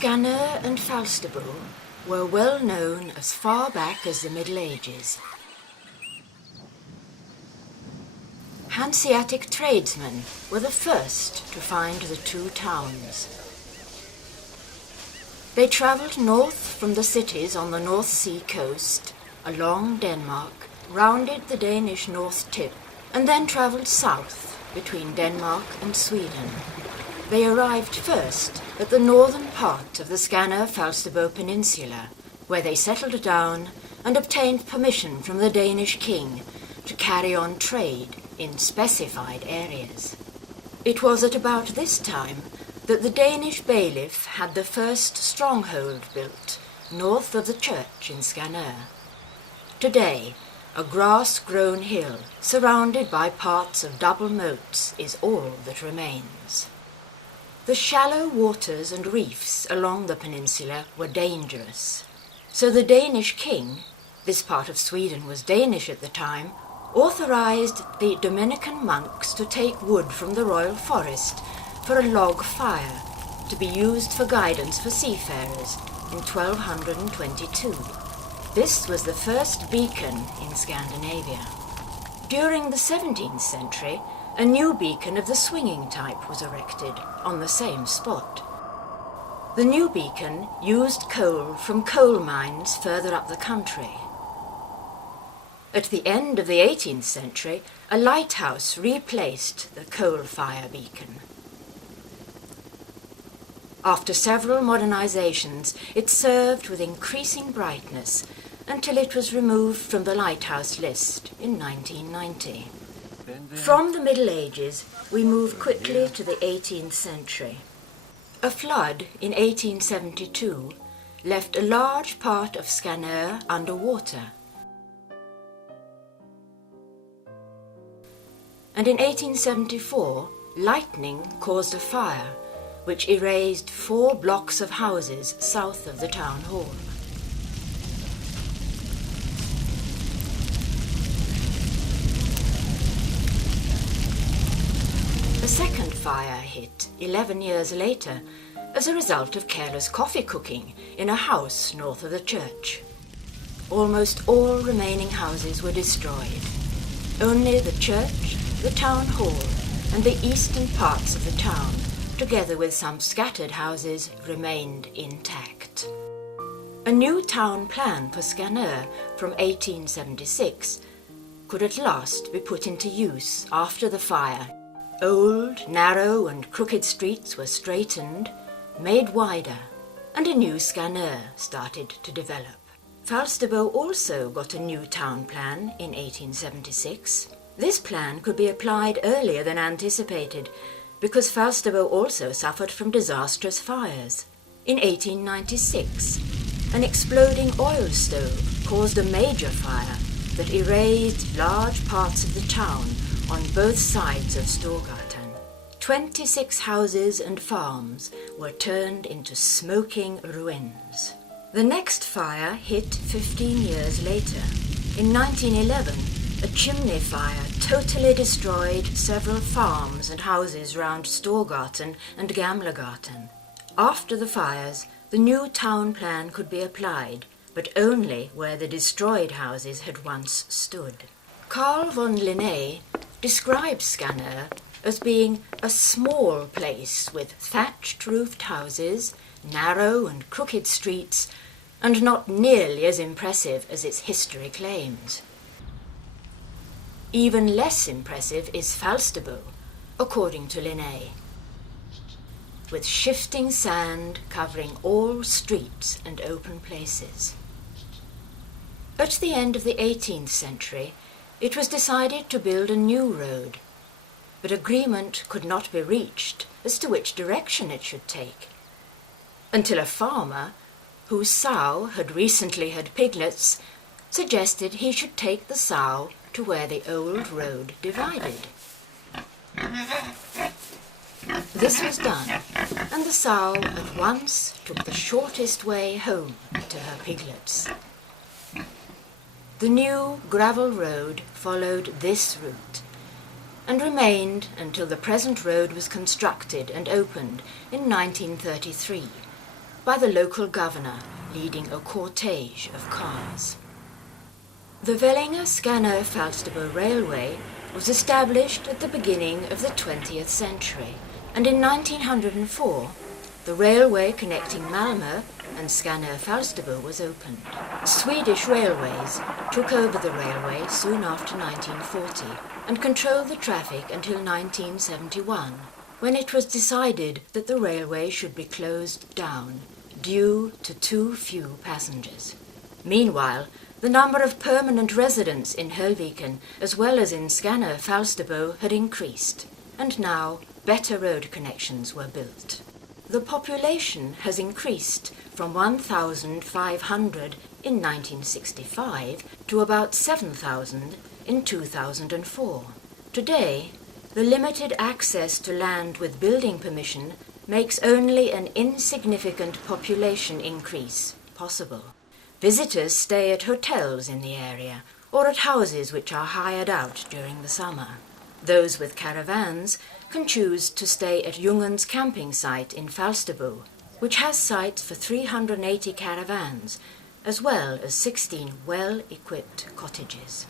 Skanör and Falsterbo were well known as far back as the Middle Ages. Hanseatic tradesmen were the first to find the two towns. They travelled north from the cities on the North Sea coast, along Denmark, rounded the Danish north tip, and then travelled south between Denmark and Sweden. They arrived first at the northern part of the Skanör Falsterbo peninsula, where they settled down and obtained permission from the Danish king to carry on trade in specified areas. It was at about this time that the Danish bailiff had the first stronghold built north of the church in Skanör. Today, a grass-grown hill surrounded by parts of double moats is all that remains. The shallow waters and reefs along the peninsula were dangerous, so the Danish king, this part of Sweden was Danish at the time, authorized the Dominican monks to take wood from the royal forest for a log fire to be used for guidance for seafarers in 1222. This was the first beacon in Scandinavia. During the 17th century, a new beacon of the swinging type was erected on the same spot. The new beacon used coal from coal mines further up the country. At the end of the 18th century, a lighthouse replaced the coal fire beacon. After several modernizations, it served with increasing brightness until it was removed from the lighthouse list in 1990. From the Middle Ages, we move quickly to the 18th century. A flood in 1872 left a large part of Skanör under water. And in 1874, lightning caused a fire which erased 4 blocks of houses south of the town hall. A second fire hit 11 years later as a result of careless coffee cooking in a house north of the church. Almost all remaining houses were destroyed. Only the church, the town hall, and the eastern parts of the town, together with some scattered houses, remained intact. A new town plan for Skanör from 1876 could at last be put into use after the fire. Old, narrow and crooked streets were straightened, made wider, and a new Skanör started to develop. Falsterbo also got a new town plan in 1876. This plan could be applied earlier than anticipated because Falsterbo also suffered from disastrous fires. In 1896, an exploding oil stove caused a major fire that erased large parts of the town on both sides of Storgatan. 26 houses and farms were turned into smoking ruins. The next fire hit 15 years later. In 1911, a chimney fire totally destroyed several farms and houses round Storgatan and Gamlegatan. After the fires, the new town plan could be applied, but only where the destroyed houses had once stood. Carl von Linné describes Skanör as being a small place with thatched-roofed houses, narrow and crooked streets, and not nearly as impressive as its history claims. Even less impressive is Falsterbo, according to Linné, with shifting sand covering all streets and open places. At the end of the 18th century, it was decided to build a new road, but agreement could not be reached as to which direction it should take, until a farmer, whose sow had recently had piglets, suggested he should take the sow to where the old road divided. This was done, and the sow at once took the shortest way home to her piglets. The new gravel road followed this route, and remained until the present road was constructed and opened in 1933, by the local governor leading a cortege of cars. The Skanör Falsterbo Railway was established at the beginning of the 20th century, and in 1904 the railway connecting Malmö and Skanör Falsterbo was opened. Swedish Railways took over the railway soon after 1940 and controlled the traffic until 1971, when it was decided that the railway should be closed down due to too few passengers. Meanwhile, the number of permanent residents in Höllviken as well as in Skanör Falsterbo had increased, and now better road connections were built. The population has increased from 1,500 in 1965 to about 7,000 in 2004. Today, the limited access to land with building permission makes only an insignificant population increase possible. Visitors stay at hotels in the area or at houses which are hired out during the summer. Those with caravans can choose to stay at Jungen's camping site in Falsterbo, which has sites for 380 caravans, as well as 16 well-equipped cottages.